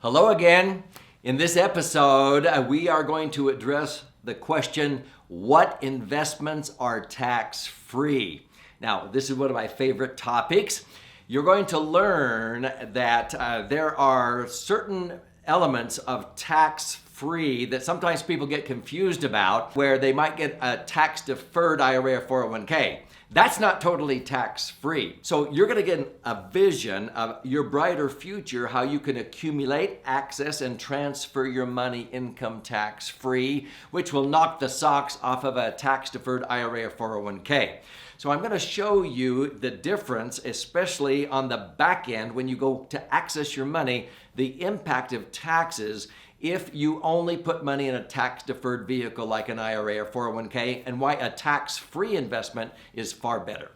Hello again. In this episode, we are going to address the question, what investments are tax-free? Now, this is one of my favorite topics. You're going to learn that there are certain elements of tax-free that sometimes people get confused about, where they might get a tax-deferred IRA or 401k. That's not totally tax-free. So you're going to get a vision of your brighter future, how you can accumulate, access, and transfer your money income tax-free, which will knock the socks off of a tax-deferred IRA or 401k. So I'm going to show you the difference, especially on the back end when you go to access your money, the impact of taxes if you only put money in a tax-deferred vehicle like an IRA or 401k, and why a tax-free investment is far better.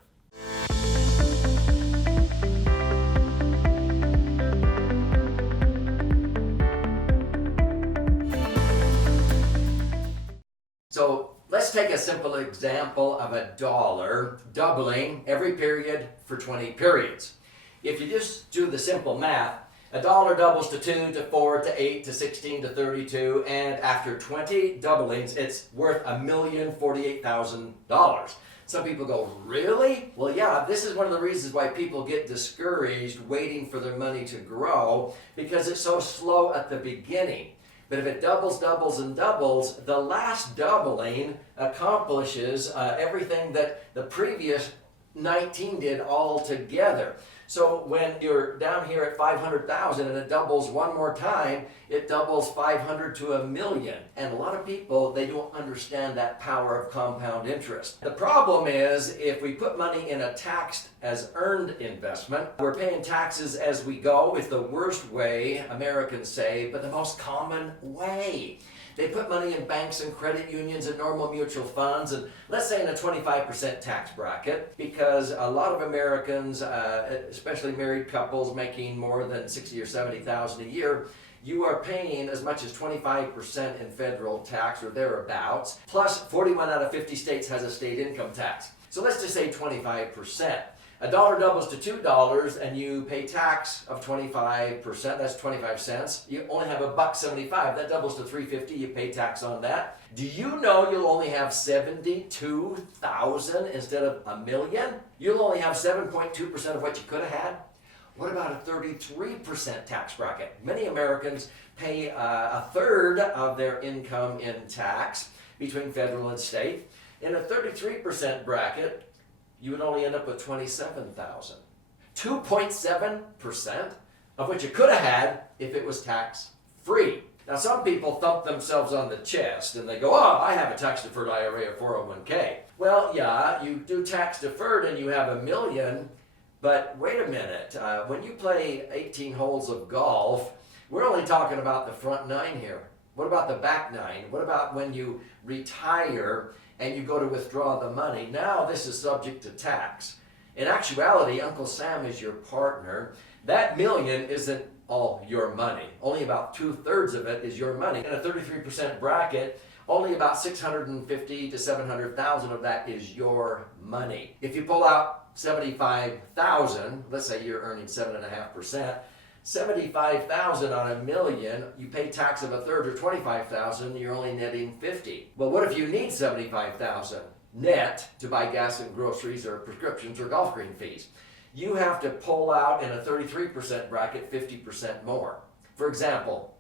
So let's take a simple example of a dollar doubling every period for 20 periods. If you just do the simple math, a dollar doubles to 2 to 4 to 8 to 16 to 32, and after 20 doublings, it's worth $1,048,000. Some people go, really? Well, yeah, this is one of the reasons why people get discouraged waiting for their money to grow, because it's so slow at the beginning. But if it doubles, doubles, and doubles, the last doubling accomplishes everything that the previous 19 did all together. So when you're down here at 500,000 and it doubles one more time, it doubles 500 to a million. And a lot of people, they don't understand that power of compound interest. The problem is, if we put money in a taxed as earned investment, we're paying taxes as we go. It's the worst way, Americans say, but the most common way. They put money in banks and credit unions and normal mutual funds, and let's say in a 25% tax bracket, because a lot of Americans, especially married couples making more than 60 or 70,000 a year, you are paying as much as 25% in federal tax or thereabouts, plus 41 out of 50 states has a state income tax. So let's just say 25%. A dollar doubles to $2 and you pay tax of 25%, that's 25 cents. You only have $1.75, that doubles to $3.50, you pay tax on that. Do you know you'll only have 72,000 instead of a million? You'll only have 7.2% of what you could have had. What about a 33% tax bracket? Many Americans pay a third of their income in tax between federal and state. In a 33% bracket, you would only end up with 27,000. 2.7% of what you could have had if it was tax-free. Now, some people thump themselves on the chest and they go, oh, I have a tax-deferred IRA or 401k. Well, yeah, you do tax-deferred and you have $1 million, but wait a minute. When you play 18 holes of golf, we're only talking about the front 9 here. What about the back 9? What about when you retire and you go to withdraw the money? Now this is subject to tax. In actuality, Uncle Sam is your partner. That $1 million isn't all your money. Only about 2/3 of it is your money. In a 33% bracket, only about 650 to 700,000 of that is your money. If you pull out 75,000, let's say you're earning 7.5%, 75,000 on $1 million, you pay tax of 1/3 or 25,000, you're only netting 50. Well, what if you need 75,000 net to buy gas and groceries or prescriptions or golf green fees? You have to pull out in a 33% bracket 50% more. For example,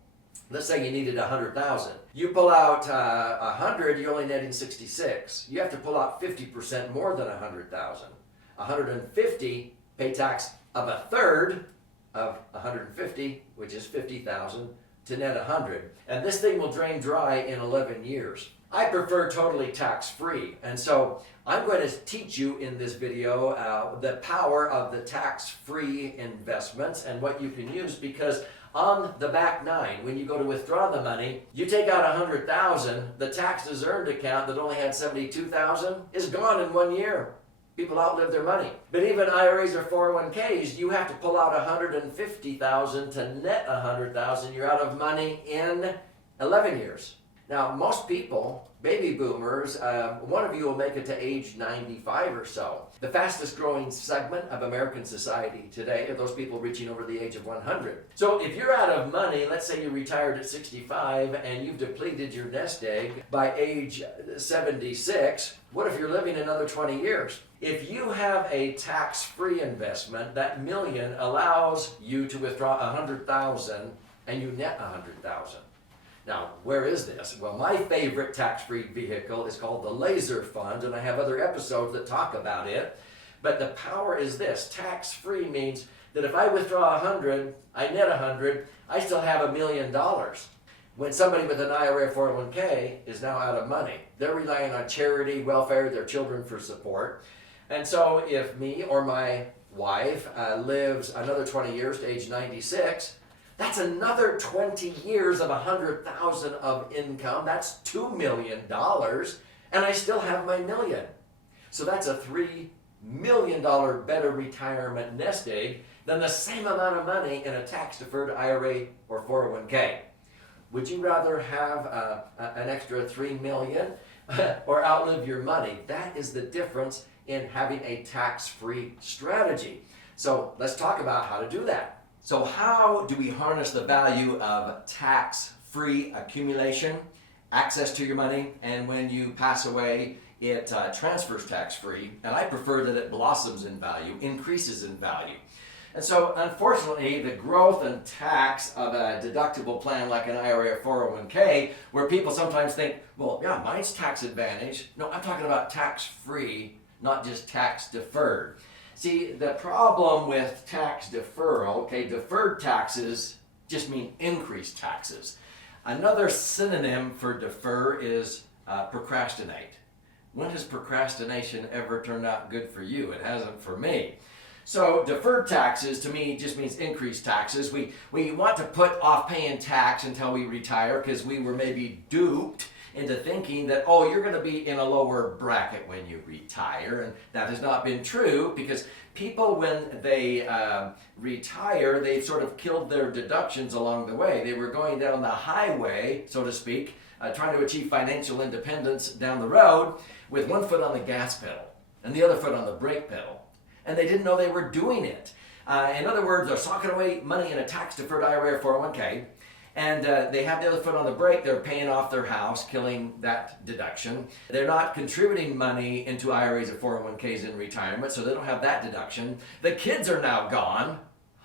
let's say you needed 100,000. You pull out 100, you're only netting 66. You have to pull out 50% more than 100,000. 150, pay tax of 1/3 of 150, which is 50,000, to net 100. And this thing will drain dry in 11 years. I prefer totally tax-free, and so I'm going to teach you in this video the power of the tax-free investments and what you can use, because on the back 9, when you go to withdraw the money, you take out 100,000, the taxes earned account that only had 72,000 is gone in 1 year. People outlive their money. But even IRAs or 401ks, you have to pull out 150,000 to net 100,000. You're out of money in 11 years. Now, most people, baby boomers, one of you will make it to age 95 or so. The fastest growing segment of American society today are those people reaching over the age of 100. So if you're out of money, let's say you retired at 65 and you've depleted your nest egg by age 76, what if you're living another 20 years? If you have a tax-free investment, that million allows you to withdraw 100,000 and you net 100,000. Now, where is this? Well, my favorite tax-free vehicle is called the Laser Fund, and I have other episodes that talk about it. But the power is this. Tax-free means that if I withdraw 100, I net 100, I still have $1 million. When somebody with an IRA or 401k is now out of money, they're relying on charity, welfare, their children for support. And so if me or my wife lives another 20 years to age 96, that's another 20 years of 100,000 of income. That's $2 million, and I still have my million. So that's a $3 million better retirement nest egg than the same amount of money in a tax-deferred IRA or 401k. Would you rather have an extra $3 million or outlive your money? That is the difference in having a tax-free strategy. So let's talk about how to do that. So how do we harness the value of tax-free accumulation, access to your money, and when you pass away, it transfers tax-free, and I prefer that it blossoms in value, increases in value. And so, unfortunately, the growth and tax of a deductible plan like an IRA or 401k, where people sometimes think, well, yeah, mine's tax advantage. No, I'm talking about tax-free, not just tax-deferred. See, the problem with tax deferral, okay, deferred taxes just mean increased taxes. Another synonym for defer is procrastinate. When has procrastination ever turned out good for you? It hasn't for me. So deferred taxes to me just means increased taxes. We want to put off paying tax until we retire because we were maybe duped into thinking that, oh, you're going to be in a lower bracket when you retire. And that has not been true because people, when they retire, they've sort of killed their deductions along the way. They were going down the highway, so to speak, trying to achieve financial independence down the road with one foot on the gas pedal and the other foot on the brake pedal. And they didn't know they were doing it. In other words, they're socking away money in a tax-deferred IRA or 401k, and they have the other foot on the brake. They're paying off their house, killing that deduction. They're not contributing money into IRAs or 401ks in retirement, so they don't have that deduction. The kids are now gone,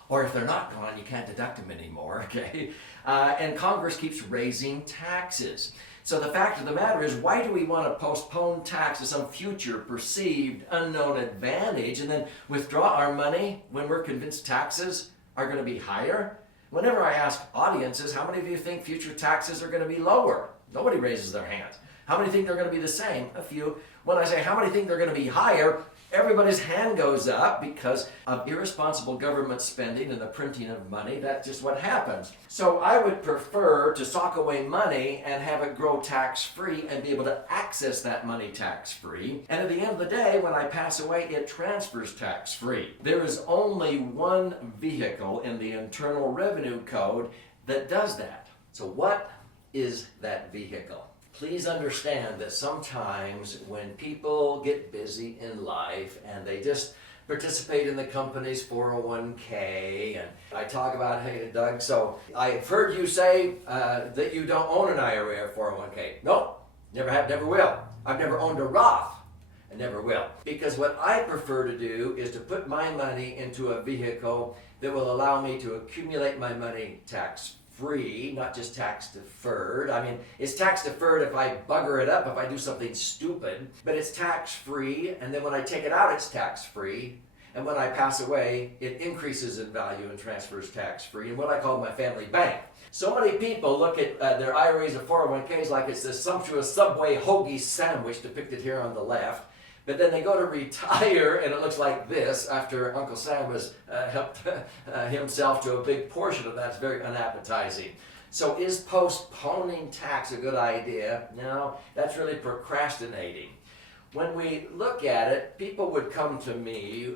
or if they're not gone, you can't deduct them anymore, okay? And Congress keeps raising taxes. So the fact of the matter is, why do we want to postpone tax to some future perceived unknown advantage and then withdraw our money when we're convinced taxes are going to be higher? Whenever I ask audiences, how many of you think future taxes are going to be lower? Nobody raises their hands. How many think they're going to be the same? A few. When I say how many think they're going to be higher, everybody's hand goes up because of irresponsible government spending and the printing of money. That's just what happens. So I would prefer to sock away money and have it grow tax-free and be able to access that money tax-free. And at the end of the day, when I pass away, it transfers tax-free. There is only one vehicle in the Internal Revenue Code that does that. So what is that vehicle? Please understand that sometimes when people get busy in life and they just participate in the company's 401k, and I talk about, hey, Doug, so I've heard you say that you don't own an IRA or 401k. Nope, never have, never will. I've never owned a Roth. I never will. Because what I prefer to do is to put my money into a vehicle that will allow me to accumulate my money tax-free, not just tax-deferred. I mean, it's tax-deferred if I bugger it up, if I do something stupid, but it's tax-free, and then when I take it out, it's tax-free, and when I pass away, it increases in value and transfers tax-free, and what I call my family bank. So many people look at their IRAs or 401ks like it's this sumptuous Subway hoagie sandwich depicted here on the left, but then they go to retire and it looks like this after Uncle Sam has helped himself to a big portion of that's very unappetizing. So is postponing tax a good idea? No, that's really procrastinating. When we look at it, people would come to me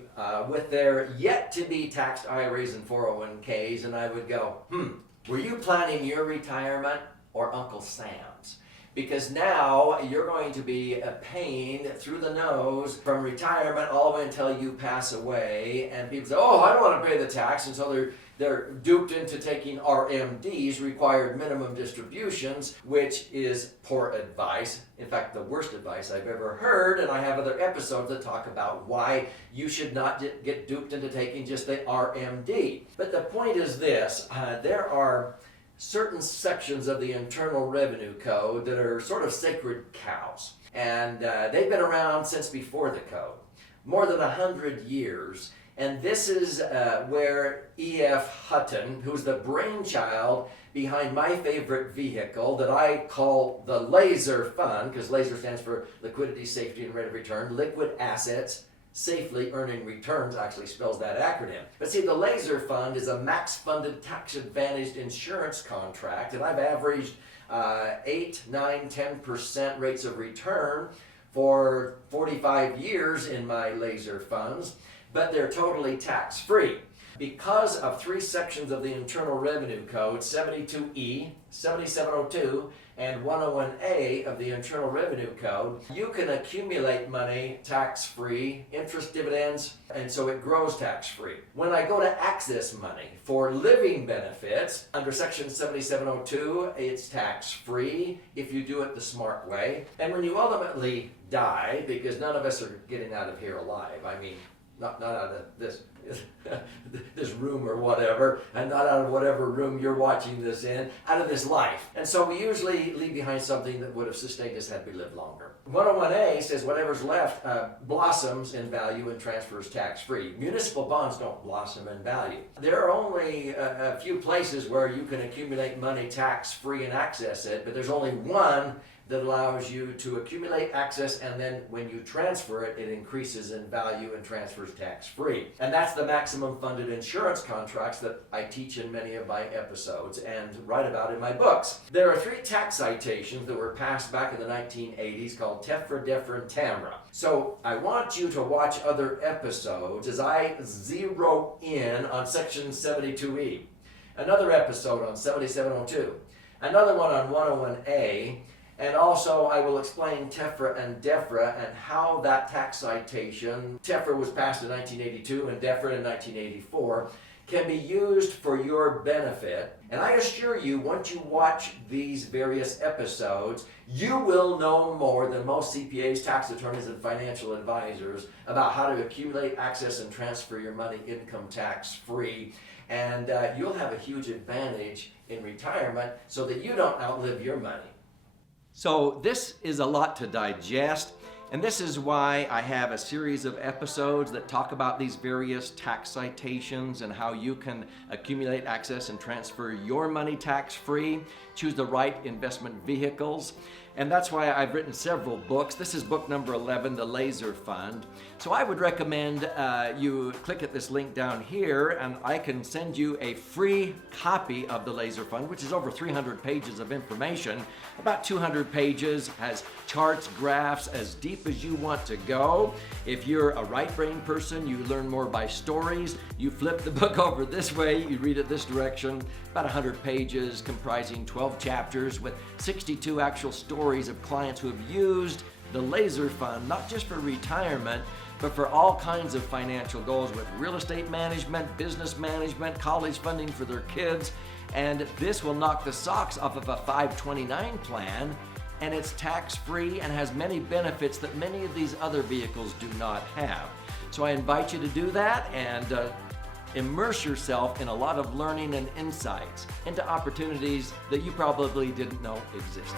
with their yet-to-be taxed IRAs and 401ks, and I would go, were you planning your retirement or Uncle Sam's? because now you're going to be paying through the nose from retirement all the way until you pass away. And people say, oh, I don't want to pay the tax, and so they're duped into taking RMDs, required minimum distributions, which is poor advice. In fact, the worst advice I've ever heard, and I have other episodes that talk about why you should not get duped into taking just the RMD. But the point is this, there are certain sections of the Internal Revenue Code that are sort of sacred cows. And they've been around since before the code, more than 100 years. And this is where E.F. Hutton, who's the brainchild behind my favorite vehicle that I call the Laser Fund, because LASER stands for Liquidity, Safety, and Rate of Return, Liquid Assets, Safely Earning Returns actually spells that acronym. But see, the Laser Fund is a max-funded, tax-advantaged insurance contract, and I've averaged 8, 9, 10% rates of return for 45 years in my Laser funds, but they're totally tax-free. Because of 3 sections of the Internal Revenue Code, 72E, 7702, and 101A of the Internal Revenue Code, you can accumulate money tax-free, interest, dividends, and so it grows tax-free. When I go to access money for living benefits, under Section 7702, it's tax-free if you do it the smart way. And when you ultimately die, because none of us are getting out of here alive, I mean, not out of this room or whatever, and not out of whatever room you're watching this in, out of this life. And so we usually leave behind something that would have sustained us had we lived longer. 101A says whatever's left blossoms in value and transfers tax-free. Municipal bonds don't blossom in value. There are only a few places where you can accumulate money tax-free and access it, but there's only one that allows you to accumulate access, and then when you transfer it, it increases in value and transfers tax-free. And that's the maximum funded insurance contracts that I teach in many of my episodes and write about in my books. There are 3 tax citations that were passed back in the 1980s called TEFRA, DEFRA, and TAMRA. So I want you to watch other episodes as I zero in on Section 72E, another episode on 7702, another one on 101A, and also I will explain TEFRA and DEFRA and how that tax citation, TEFRA was passed in 1982 and DEFRA in 1984, can be used for your benefit. And I assure you, once you watch these various episodes, you will know more than most CPAs, tax attorneys, and financial advisors about how to accumulate, access, and transfer your money income tax free. And you'll have a huge advantage in retirement so that you don't outlive your money. So this is a lot to digest, and this is why I have a series of episodes that talk about these various tax citations and how you can accumulate, access, and transfer your money tax-free, choose the right investment vehicles. And that's why I've written several books. This is book number 11, The Laser Fund. So I would recommend you click at this link down here, and I can send you a free copy of The Laser Fund, which is over 300 pages of information, about 200 pages, has charts, graphs, as deep as you want to go. If you're a right brain person, you learn more by stories. You flip the book over this way, you read it this direction, about 100 pages comprising 12 chapters with 62 actual stories of clients who have used the Laser Fund, not just for retirement, but for all kinds of financial goals with real estate management, business management, college funding for their kids. And this will knock the socks off of a 529 plan, and it's tax-free and has many benefits that many of these other vehicles do not have. So I invite you to do that and immerse yourself in a lot of learning and insights into opportunities that you probably didn't know existed.